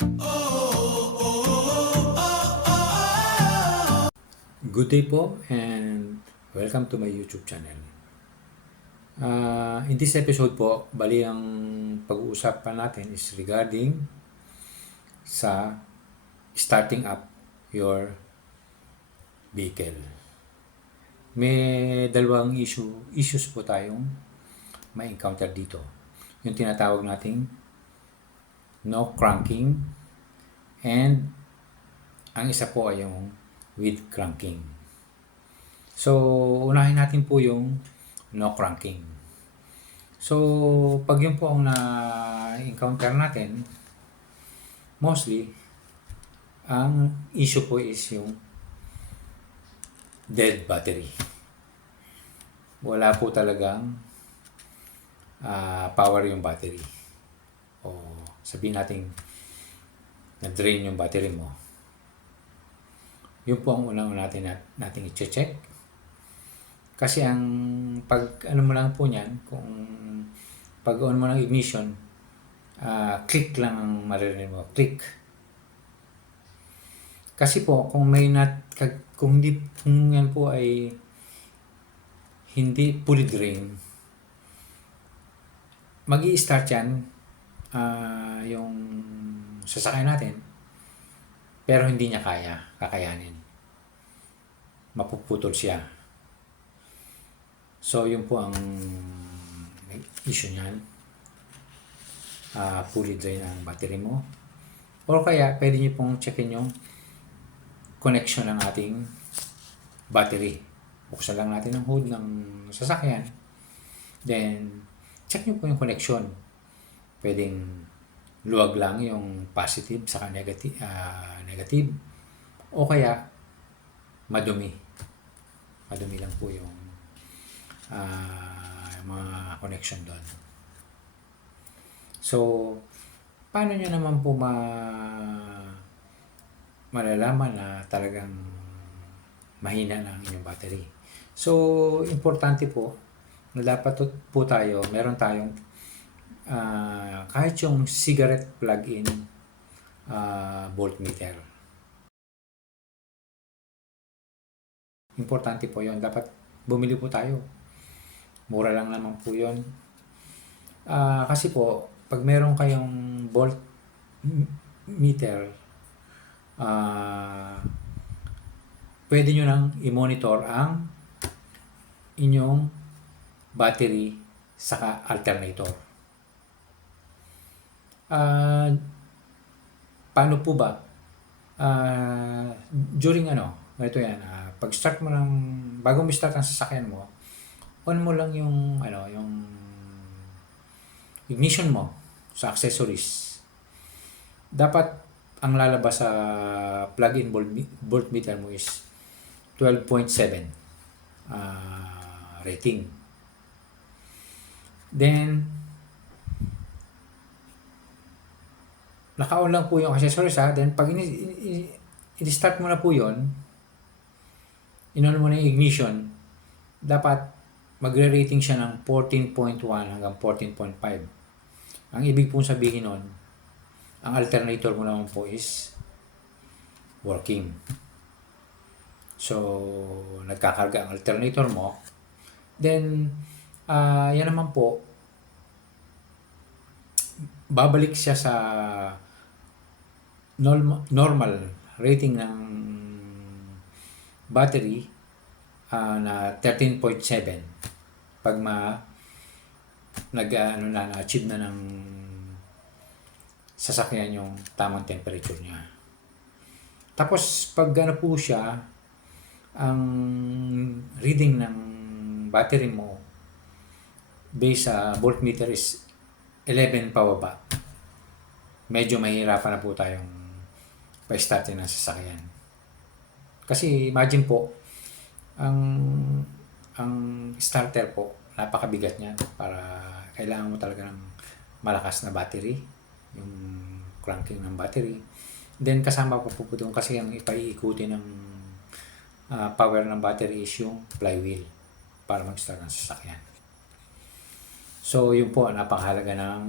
Good day po and welcome to my YouTube channel. In this episode po, bali ang pag-uusapan natin is regarding sa starting up your vehicle. May dalawang issues po tayong ma-encounter dito. Yung tinatawag nating no cranking and ang isa po ay yung with cranking. So, unahin natin po yung no cranking. So, pag yun po ang na-encounter natin, mostly, ang issue po is yung dead battery. Wala po talagang power yung battery. O sabihin natin, na-drain yung battery mo. Yun po ang unang natin i-check. Kasi ang pag ano mo lang po niyan, kung pag on mo ng ignition, click lang ang maririnig mo, click. Kasi po kung kung yan po ay hindi fully drain, magi-start yan yung sasakyan natin, pero hindi niya kakayanin. Mapuputol siya. So, yun po ang issue niyan. Fully drain ang battery mo. Or kaya, pwede nyo pong checkin yung connection ng ating battery. Buksan lang natin ang hood ng sasakyan. Then, check nyo po yung connection. Pwedeng luwag lang yung positive saka negative. O kaya, madumi. Madumi lang po yung mga connection doon. So, paano nyo naman po malalaman na talagang mahina na ang inyong battery? So, importante po na dapat po meron tayong kahit yung cigarette plug-in voltmeter. Importante po yon. Dapat bumili po tayo. Mura lang naman po yun. Kasi po, pag meron kayong voltmeter, pwede nyo nang i-monitor ang inyong battery saka alternator. Paano po ba? During ito yan, pag start mo bago mo start ang sasakyan mo, on mo lang yung ignition mo sa accessories. Dapat ang lalabas sa plug-in voltmeter mo is 12.7 rating. Then, naka-on lang po yung accessories Then, pag i-start mo na po yun, in-on mo na yung ignition, dapat magre-rating siya ng 14.1 hanggang 14.5. Ang ibig pong sabihin nun, ang alternator mo naman po is working. So, nagkakarga ang alternator mo. Then, yan naman po, babalik siya sa normal rating ng battery na 13.7 pag na-achieve na ng sasakyan yung tamang temperature niya. Tapos pag po siya, ang reading ng battery mo based sa voltmeter is 11 pababa. Medyo mahirapan na po tayong pa-startin ng sasakyan. Kasi imagine po, ang starter po, napakabigat niya para kailangan mo talaga ng malakas na battery, yung cranking ng battery. Then kasama po doon kasi ang ipaiikutin ng power ng battery is yung flywheel para mag-start ng sasakyan. So yun po, napakahalaga ng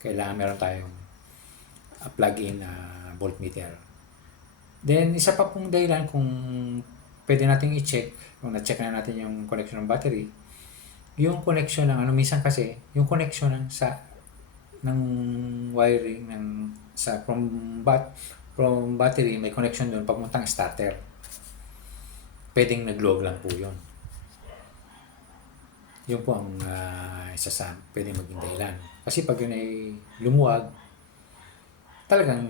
kailangan meron tayong plug-in voltmeter. Then, isa pa pong dahilan kung pwede natin i-check, kung na-check na natin yung connection ng battery, yung connection ng minsan kasi, yung connection ng wiring from battery, may connection doon papuntang starter. Pwedeng nag-log lang po yun. Yun po ang isa sa pwedeng maging dahilan. Kasi pag yun ay lumuwag, talagang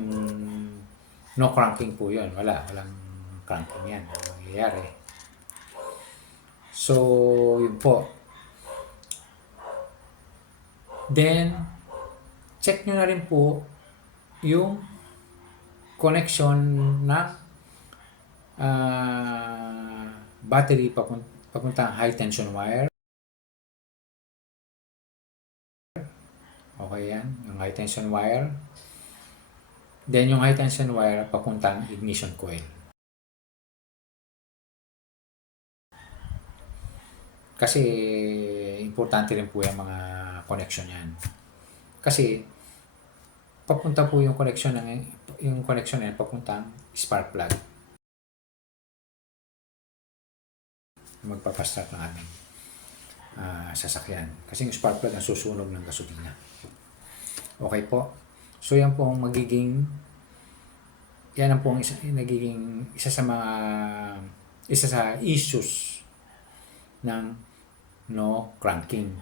no cranking po yun. Walang cranking yan. Ano mangyayari. So, yun po. Then, check nyo na rin po yung connection ng battery papuntang high tension wire. Okay yan, yung high tension wire. Then yung high tension wire papuntang ignition coil. Kasi importante rin po yung mga connection yan. Kasi papunta po yung connection yan papuntang spark plug. Magpapastart ng ating sasakyan. Kasi yung spark plug ang susunog ng gasolina. Okay po. So yan po ang magiging nagiging isa sa issues ng no cranking.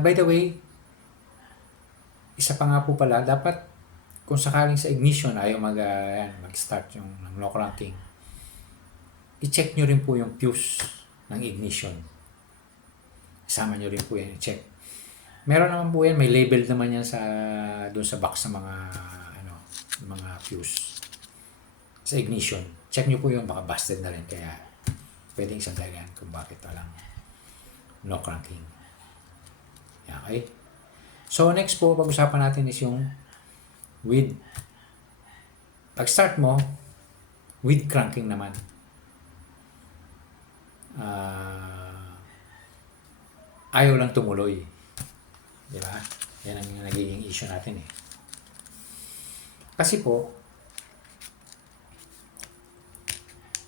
By the way, isa pa nga po pala, dapat kung sakaling sa ignition ayaw mag-start yung no cranking, i-check nyo rin po yung fuse ng ignition. Isama nyo rin po yan, i-check. Meron naman po yan, may label naman yan doon sa box sa mga fuse sa ignition. Check nyo po yun, baka busted na rin, kaya pwedeng isang dahilan kung bakit walang no cranking. Okay? So next po, pag-usapan natin is yung pag-start mo, with cranking naman. Ayaw lang tumuloy. Di ba? Yan ang nagiging issue natin eh. Kasi po,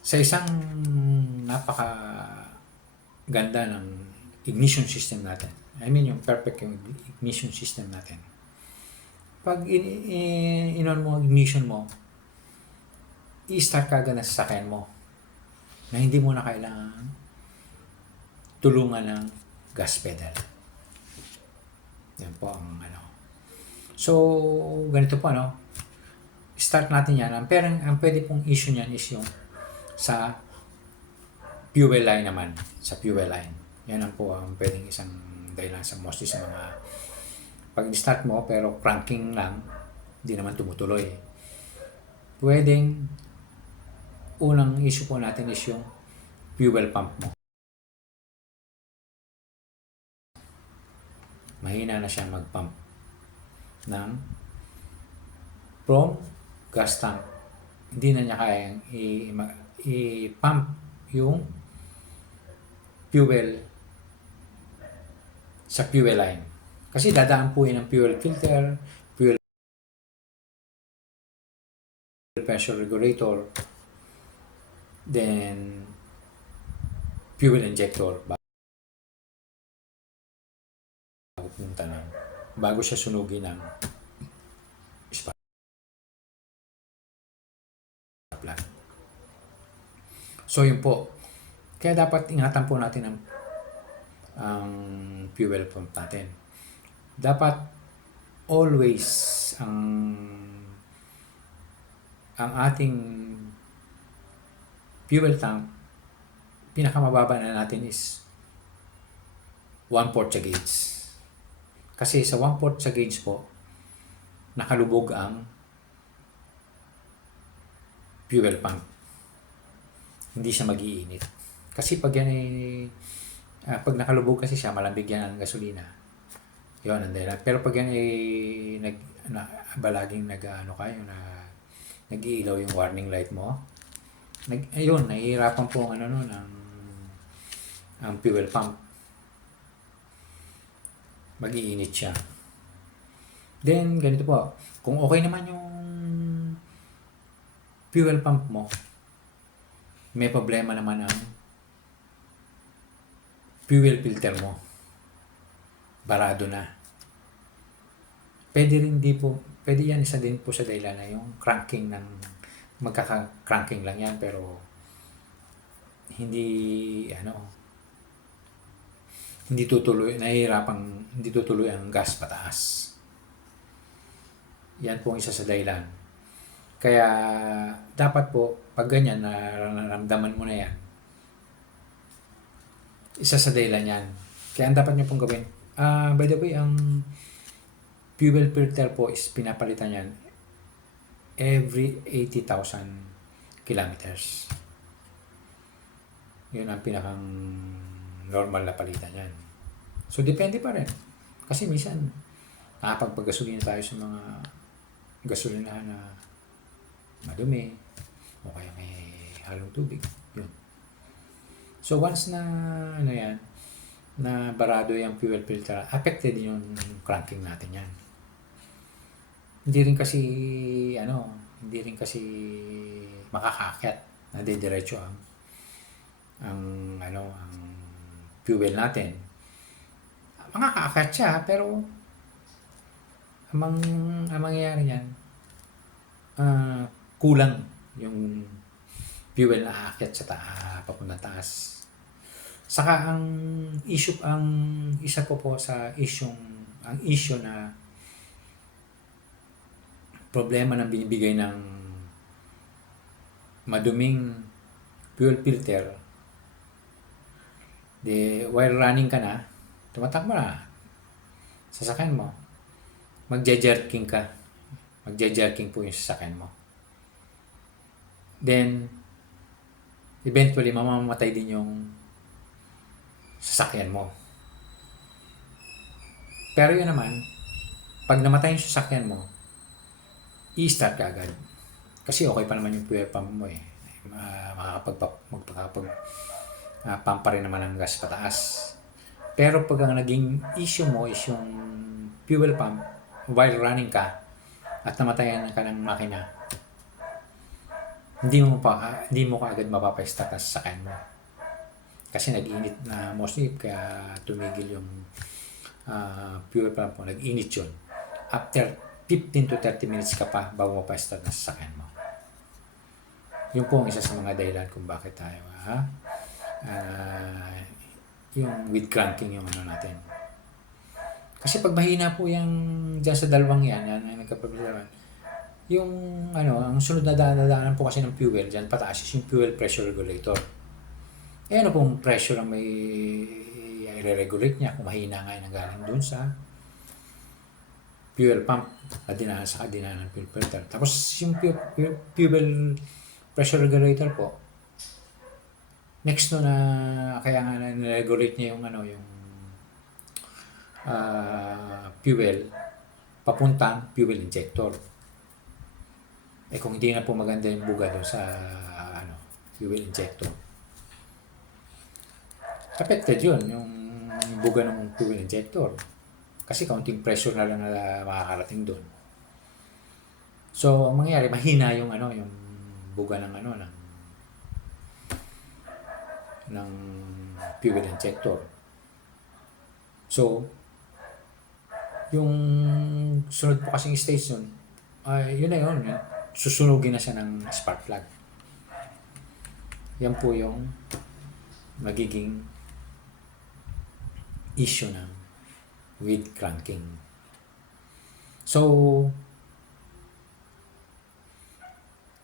sa isang napaka-ganda ng ignition system natin, yung perfect yung ignition system natin, pag in-on mo, ignition mo, i-start ka agad na sasakyan mo na hindi mo na kailangan tulungan ng gas pedal. Yan po ang So, ganito po start natin yan. Pero ang pwede pong issue niyan is yung sa fuel line naman. Sa fuel line. Yan ang po ang pwedeng isang dahilan sa mostly sa mga pag start mo pero cranking lang, hindi naman tumutuloy. Pwedeng unang issue po natin is yung fuel pump mo. Mahina na siya mag-pump from gas tank. Hindi na niya kayang i-pump yung fuel sa fuel line. Kasi dadaan po yun ng fuel filter, fuel pressure regulator, then fuel injector bago siya sunugin ng spark plug. So yun po. Kaya dapat ingatan po natin ang fuel pump natin. Dapat always ang ating fuel tank, pinakamababa na natin is 1/4 sa gauge. Kasi sa 1/4 sa gauge po, nakalubog ang fuel pump. Hindi siya mag-iinit. Kasi pag yan pag nakalubog kasi siya, malambig yan ang gasolina. Yun ang dahilan. Pero pag yan balaging nag-iilaw yung warning light mo, nahihirapan po ang fuel pump. Mag-iinit siya. Then, ganito po, kung okay naman yung fuel pump mo, may problema naman ang fuel filter mo, barado na. Pwede yan, isa din po sa dahilan na yung cranking ng, magkaka-cranking lang yan, pero hindi hindi tutuloy ang gas pataas. Yan po ang isa sa dahilan. Kaya dapat po, pag ganyan, nararamdaman mo na yan, isa sa dahilan yan. Kaya ang dapat nyo pong gawin, by the way, ang fuel filter po is pinapalitan yan every 80,000 kilometers. Yun ang pinakang normal na palitan yan. So, depende pa rin. Kasi minsan, nakapagpagasolina tayo sa mga gasolinahan na madumi o kaya may halong tubig. Yun. So, once na, na barado yung fuel filter, affected yung cranking natin yan. Hindi rin kasi makakaakyat na diretso ang fuel natin. Makakaakyat siya, pero ang mangyayari niyan, kulang yung fuel na aakyat sa papunta taas. Saka ang isa po sa issue na problema ng binibigay ng maduming fuel filter, while running ka na, tumatakbo na, sasakyan mo, magja-jerking po yung sasakyan mo. Then, eventually, mamamatay din yung sasakyan mo. Pero yun naman, pag namatay yung sasakyan mo, i-start ka agad. Kasi okay pa naman yung fuel pump mo eh. Magpapag pump pa rin naman ang gas pataas. Pero pag ang naging issue mo is yung fuel pump while running ka at namatayan ka ng makina, hindi mo ka agad mapapa-start ang sasakyan mo. Kasi nag-init na mostly, kaya tumigil yung fuel pump mo, nag-init yun. After 15 to 30 minutes ka pa bago mapa-start na sasakyan mo. Yun po ang isa sa mga dahilan kung bakit tayo yung with cranking yung natin. Kasi pag mahina po yung dyan sa dalawang yan nagkaproblema, yung ang sunod na daanan po kasi ng fuel dyan pataas is yung fuel pressure regulator. Ano pong pressure ang may i-regulate niya kung mahina nga yung galing dun sa fuel pump at sa kadinaan ng fuel filter. Tapos yung fuel pressure regulator po, next no na kaya nga na-regulate niya yung fuel papuntang fuel injector. Kung hindi na po maganda yung buga doon sa fuel injector, affected yun yung buga ng fuel injector. Kasi kaunting pressure na lang na makakarating doon. So, ang mangyayari, mahina yung yung buga ng ng fuel injector. So, yung sunod po kasing station, yun na yun. Susunugin na siya ng spark plug. Yan po yung magiging issue ng with cranking. So,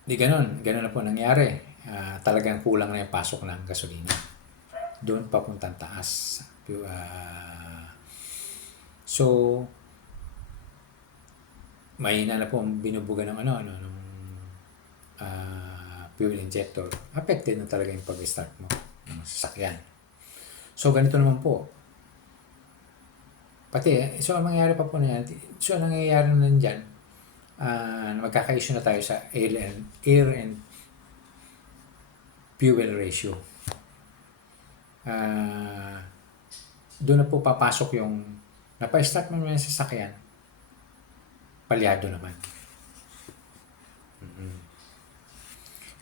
di ganun na po nangyari. Talagang kulang na yung pasok ng gasolina. Doon papuntang taas. So, mahina na po ang binubuga ng fuel injector. Affected na talaga yung pag-start mo ng sasakyan. So, ganito naman po. So ang mangyayari pa po na yan, so ang nangyayari na dyan, magkaka-issue na tayo sa air and fuel ratio. Doon na po papasok yung napa-start mo yung sasakyan, palyado naman.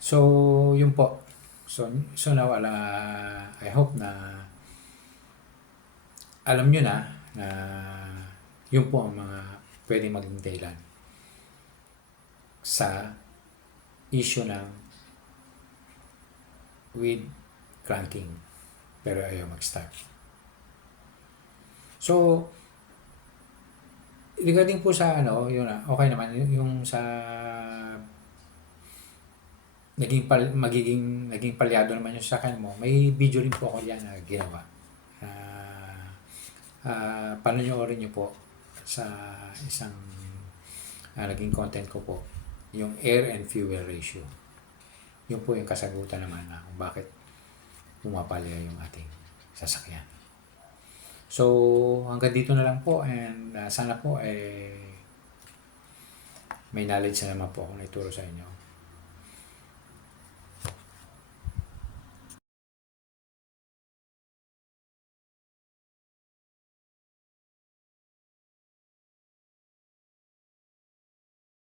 So, yun po. So now, I hope na alam nyo na yun po ang mga pwedeng maging dahilan sa issue ng with cranking pero ayaw mag-start. So, regarding po sa yun okay naman yung sa naging palyado naman yung sakyan mo. May video rin po ako diyan na ginawa. Panoorin niyo po sa isang naging content ko po, yung air and fuel ratio. Yun po yung kasagutan naman na kung bakit pumapalya yung ating sasakyan. So, hanggang dito na lang po, and sana po may knowledge na naman po ako na ituro sa inyo.